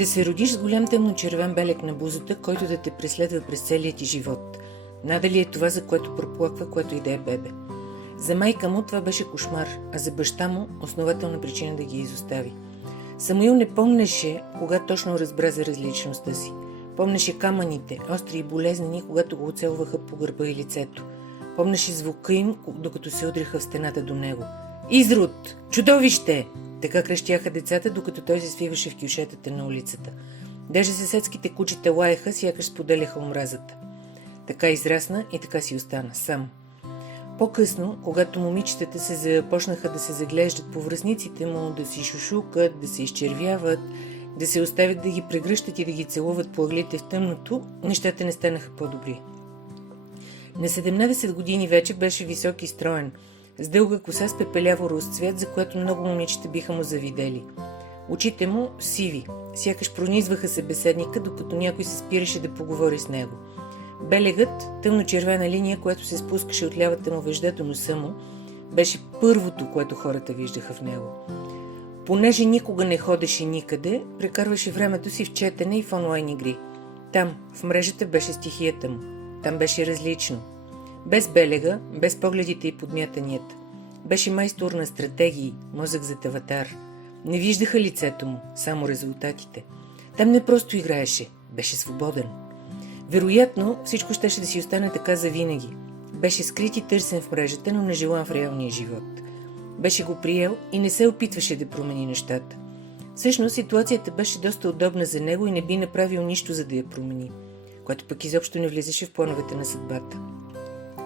Да се родиш с голям тъмночервен белег на бузата, който да те преследва през целия ти живот. Надали е това, за което проплаква, което и да е бебе. За майка му това беше кошмар, а за баща му основателна причина да ги изостави. Самуил не помнеше кога точно разбра за различността си. Помнеше камъните, остри и болезнени, когато го оцелваха по гърба и лицето. Помнеше звука им, докато се удриха в стената до него. Изрод! Чудовище! Така крещяха децата, докато той се свиваше в кюшетата на улицата. Даже съседските кучета лаеха, сякаш споделяха омразата. Така израсна и така си остана сам. По-късно, когато момичетата се започнаха да се заглеждат по връстниците му, да си шушукат, да се изчервяват, да се оставят да ги прегръщат и да ги целуват по ъглите в тъмното, нещата не станаха по-добри. На 17 години вече беше висок и строен, с дълга коса с пепеляво разцвет, за което много момичета биха му завидели. Очите му сиви, сякаш пронизваха събеседника, докато някой се спираше да поговори с него. Белегът, тъмно-червена линия, която се спускаше от лявата му вежда до носа му, беше първото, което хората виждаха в него. Понеже никога не ходеше никъде, прекарваше времето си в четене и в онлайн игри. Там, в мрежата, беше стихията му. Там беше различно. Без белега, без погледите и подмятанията. Беше майстор на стратегии, мозък за таватар. Не виждаха лицето му, само резултатите. Там не просто играеше, беше свободен. Вероятно, всичко щеше да си остане така завинаги. Беше скрит и търсен в мрежата, но нежелан в реалния живот. Беше го приел и не се опитваше да промени нещата. Всъщност, ситуацията беше доста удобна за него и не би направил нищо, за да я промени, което пък изобщо не влизаше в плановете на съдбата.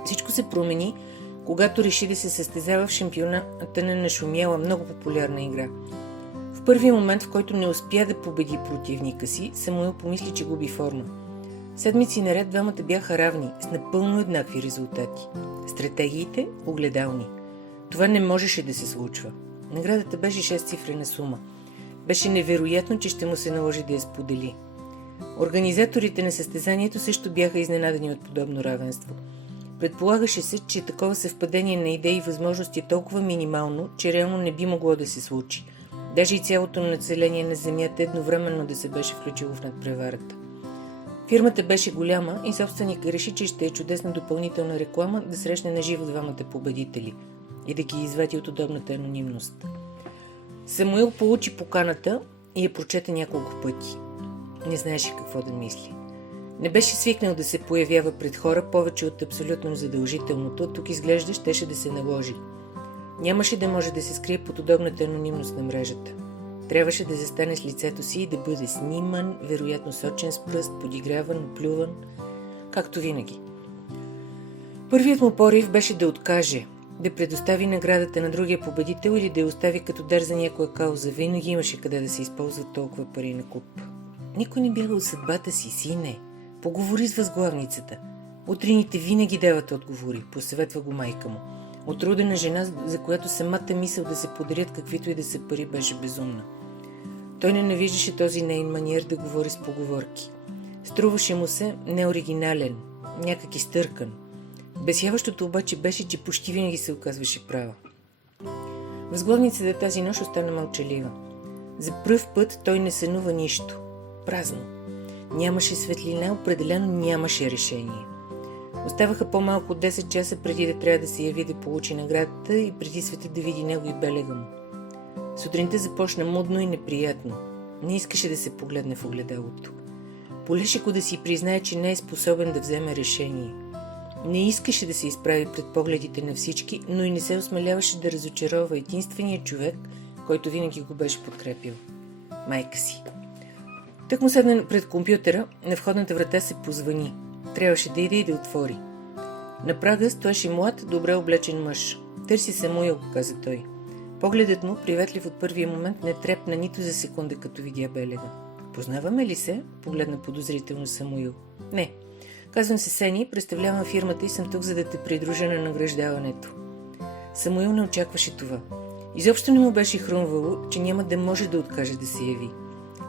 Всичко се промени, когато реши да се състезава в шампионата на нашумяла много популярна игра. В първия момент, в който не успя да победи противника си, Самуил помисли, че губи форма. Седмици наред двамата бяха равни, с напълно еднакви резултати. Стратегиите – огледални. Това не можеше да се случва. Наградата беше 6-цифрена сума. Беше невероятно, че ще му се наложи да я сподели. Организаторите на състезанието също бяха изненадани от подобно равенство. Предполагаше се, че такова съвпадение на идеи и възможности е толкова минимално, че реално не би могло да се случи. Даже и цялото население на Земята едновременно да се беше включило в надпреварата. Фирмата беше голяма и собственик реши, че ще е чудесна допълнителна реклама да срещне наживо двамата победители и да ги извади от удобната анонимност. Самуил получи поканата и я прочете няколко пъти. Не знаеше какво да мисли. Не беше свикнал да се появява пред хора повече от абсолютно задължителното, тук изглежда щеше да се наложи. Нямаше да може да се скрие под удобната анонимност на мрежата. Трябваше да застане с лицето си и да бъде сниман, вероятно сочен с пръст, подиграван, оплюван, както винаги. Първият му порив беше да откаже, да предостави наградата на другия победител или да я остави като дар за някоя кауза. Винаги имаше къде да се използват толкова пари на куп. Никой не бяга от съдбата си, сине. Поговори с възглавницата. Утрините винаги дават отговори, посъветва го майка му. Отрудена жена, за която самата мисъл да се подарят каквито и да са пари, беше безумна. Той ненавиждаше този нейн маниер да говори с поговорки. Струваше му се неоригинален, някак изтъркан. Бесяващото обаче беше, че почти винаги се оказваше права. Възглавницата тази нощ остана мълчалива. За пръв път той не сънува нищо. Празно. Нямаше светлина, определено нямаше решение. Оставаха по-малко от 10 часа преди да трябва да се яви да получи наградата и преди светът да види него и белега му. Сутринта започна мудно и неприятно. Не искаше да се погледне в огледалото. Полеше го да си признае, че не е способен да вземе решение. Не искаше да се изправи пред погледите на всички, но и не се осмеляваше да разочарова единствения човек, който винаги го беше подкрепил. Майка си. Тък му седна пред компютъра, на входната врата се позвъни. Трябваше да иде и да отвори. На прага стоеше млад, добре облечен мъж. Търси Самуил, каза той. Погледът му, приветлив от първия момент, не трепна нито за секунда, като видя белега. Познаваме ли се? Погледна подозрително Самуил. Не. Казвам се Сени, представлявам фирмата и съм тук, за да те придружа на награждаването. Самуил не очакваше това. Изобщо не му беше хрумвало, че няма да може да откаже да се яви.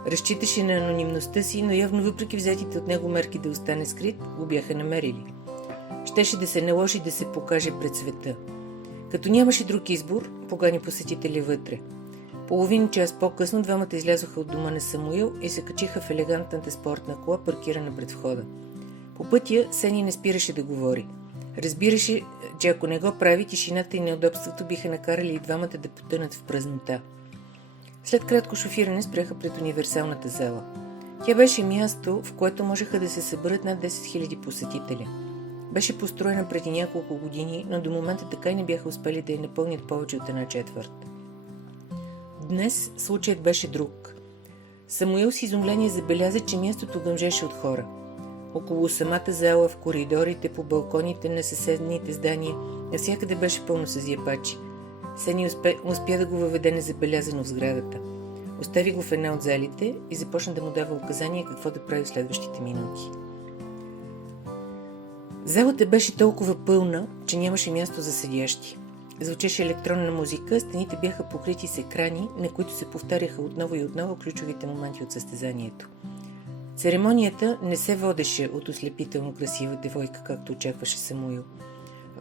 Разчиташе на анонимността си, но явно въпреки взетите от него мерки да остане скрит, го бяха намерили. Щеше да се наложи да се покаже пред света. Като нямаше друг избор, покани посетители вътре. Половин час по-късно двамата излязоха от дома на Самуил и се качиха в елегантната спортна кола, паркирана пред входа. По пътя Сени не спираше да говори. Разбираше, че ако не го прави, тишината и неудобството биха накарали и двамата да потънат в празнота. След кратко шофиране спряха пред универсалната зала. Тя беше място, в което можеха да се съберат над 10 000 посетители. Беше построена преди няколко години, но до момента така и не бяха успели да я напълнят повече от една четвърт. Днес случаят беше друг. Самуил с изумление забеляза, че мястото гъмжеше от хора. Около самата зала, в коридорите, по балконите на съседните здания, навсякъде беше пълно с зяпачи. Сени успя да го въведе незабелязано в сградата. Остави го в една от залите и започна да му дава указания какво да прави в следващите минути. Залата беше толкова пълна, че нямаше място за седящи. Звучеше електронна музика, стените бяха покрити с екрани, на които се повтаряха отново и отново ключовите моменти от състезанието. Церемонията не се водеше от ослепително красива девойка, както очакваше Самуил.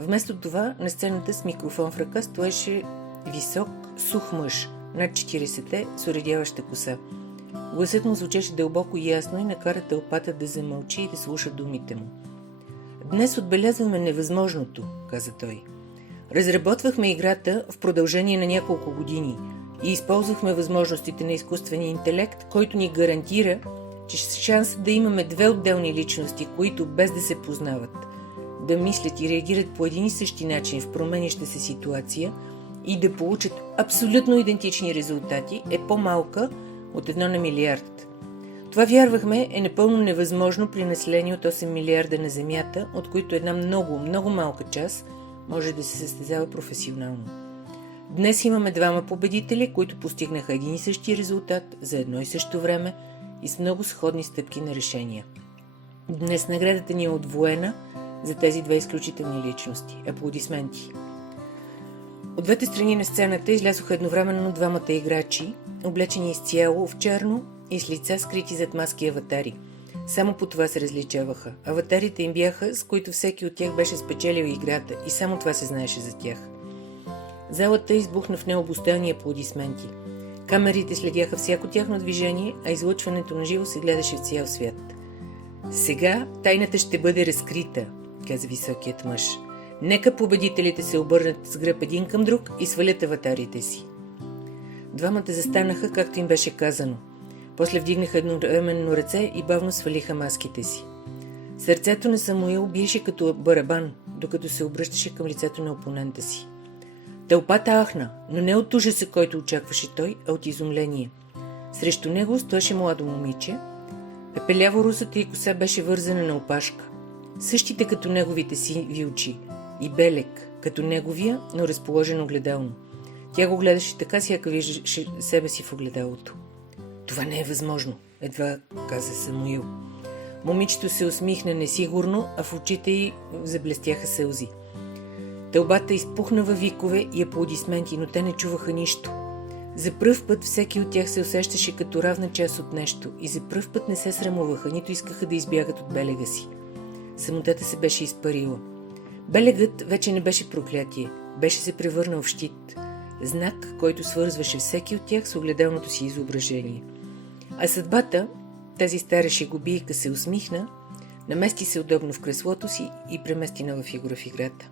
Вместо това, на сцената с микрофон в ръка стоеше висок, сух мъж, над 40-те, с оредяваща коса. Гласът му звучеше дълбоко и ясно и накара тълпата да замълчи и да слуша думите му. Днес отбелязваме невъзможното, каза той. Разработвахме играта в продължение на няколко години и използвахме възможностите на изкуствения интелект, който ни гарантира, че шансът да имаме две отделни личности, които без да се познават, да мислят и реагират по един и същи начин в променяща се ситуация и да получат абсолютно идентични резултати, е по-малка от 1 на милиард. Това, вярвахме, е напълно невъзможно при население от 8 милиарда на Земята, от които една много, много малка част може да се състезава професионално. Днес имаме двама победители, които постигнаха един и същи резултат за едно и също време и с много сходни стъпки на решения. Днес наградата ни е удвоена за тези две изключителни личности. Аплодисменти! От двете страни на сцената излязоха едновременно двамата играчи, облечени изцяло в черно и с лица скрити зад маски аватари. Само по това се различаваха. Аватарите им бяха, с които всеки от тях беше спечелил играта, и само това се знаеше за тях. Залата избухна в необуздани аплодисменти. Камерите следяха всяко тяхно движение, а излъчването на живо се гледаше в цял свят. Сега тайната ще бъде разкрита, каза високият мъж. Нека победителите се обърнат с гръб един към друг и свалят аватарите си. Двамата застанаха, както им беше казано. После вдигнаха едновременно ръце и бавно свалиха маските си. Сърцето на Самуил биеше като барабан, докато се обръщаше към лицето на опонента си. Тълпата ахна, но не от ужаса, който очакваше той, а от изумление. Срещу него стоеше младо момиче. Пепеляво русата й коса беше вързана на опашка. Същите като неговите сиви очи. И белек, като неговия, но разположен огледално. Тя го гледаше така, сяка виждаше себе си в огледалото. Това не е възможно, едва каза Самуил. Момичето се усмихна несигурно, а в очите й заблестяха сълзи. Тълбата изпухна във викове и аплодисменти, но те не чуваха нищо. За пръв път всеки от тях се усещаше като равна част от нещо и за пръв път не се срамуваха, нито искаха да избягат от белега си. Самотата се беше изпарила. Белегът вече не беше проклятие, беше се превърнал в щит. Знак, който свързваше всеки от тях с огледалното си изображение. А съдбата, тази стара шегобийка, се усмихна, намести се удобно в креслото си и премести нова фигура в играта.